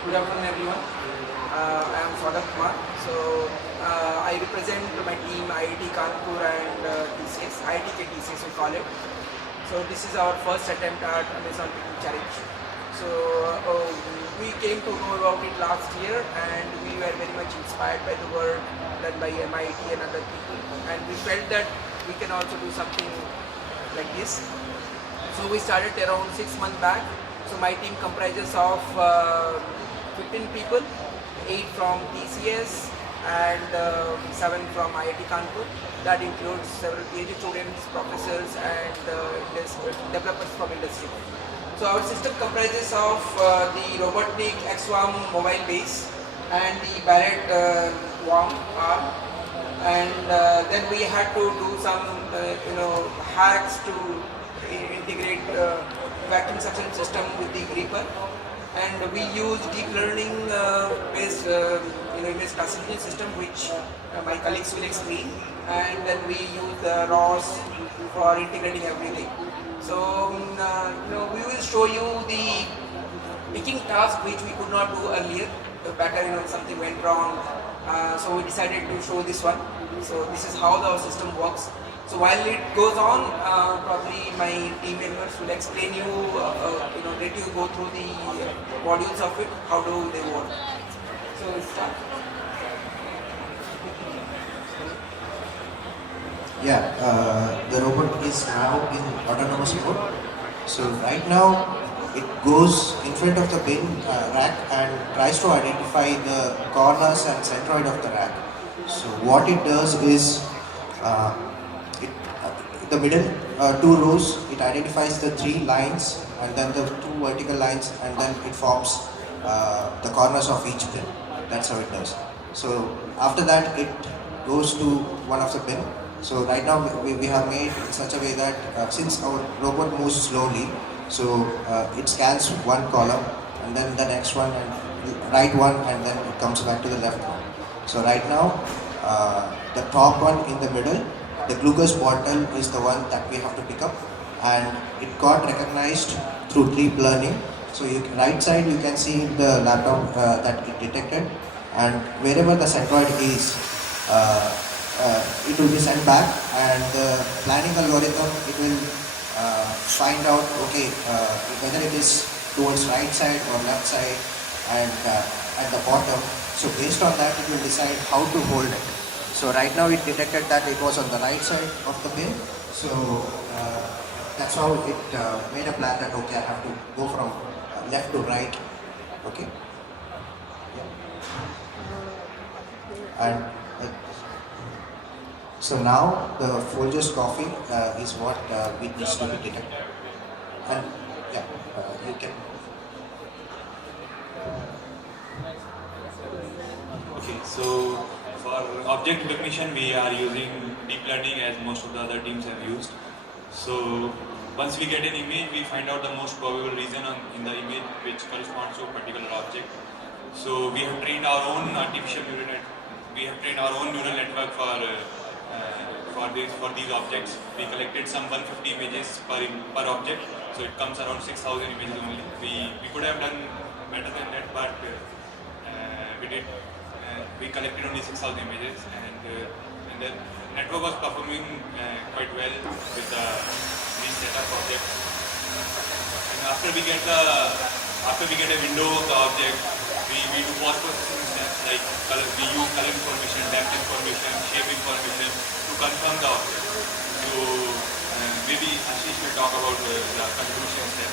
Good afternoon, everyone. I am Swagat Kumar. So, I represent my team IIT Kanpur and TCS, IIT TCS we call it. So, this is our first attempt at Amazon Picnic Challenge. So, we came to know about it last year and we were very much inspired by the work done by MIT and other people. And we felt that we can also do something like this. So we started around 6 months back. So my team comprises of 15 people, 8 from TCS and 7 from IIT Kanpur. That includes several PhD students, professors and developers from industry. So our system comprises of the Robotnik XWAM mobile base and the Barrett WAM arm, and then we had to do some hacks to integrate vacuum suction system with the gripper, and we use deep learning based image classification system, which my colleagues will explain, and then we use the ROS for integrating everything. So we will show you the picking task which we could not do earlier. The better something went wrong, so we decided to show this one. So this is how our system works. So while it goes on, probably my team members will explain you, let you go through the modules of it, how do they work. So let's start. Yeah, the robot is now in autonomous mode. So right now it goes in front of the bin rack and tries to identify the corners and centroid of the rack. So what it does is it the middle two rows, it identifies the 3 lines and then the 2 vertical lines, and then it forms the corners of each bin. That's how it does. So after that it goes to one of the bin. So right now we have made in such a way that since our robot moves slowly, so it scans one column and then the next one and right one, and then it comes back to the left one. So right now the top one in the middle, the glucose bottle, is the one that we have to pick up, and it got recognized through deep learning. So right side you can see in the laptop that it detected, and wherever the centroid is, it will be sent back, and the planning algorithm, it will find out whether it is towards right side or left side, and at the bottom. So based on that it will decide how to hold it. So right now it detected that it was on the right side of the bin. So that's how it made a plan that okay, I have to go from left to right. Okay. Yeah. And so now the Folgers coffee is what we need to be detected. And yeah, you can. Okay, so for object recognition we are using deep learning as most of the other teams have used. So once we get an image, we find out the most probable region in the image which corresponds to a particular object. So we have trained our own artificial neural net. We have trained our own neural network for these objects. We collected some 150 images per object, so it comes around 6,000 images only. We could have done better than that, but we did. We collected only 6,000 images, and the network was performing quite well with these set of objects. And after we get a window of the object, we do post-processing steps like we use color information, depth information, shape information to confirm the object. So maybe Ashish will talk about the contribution step.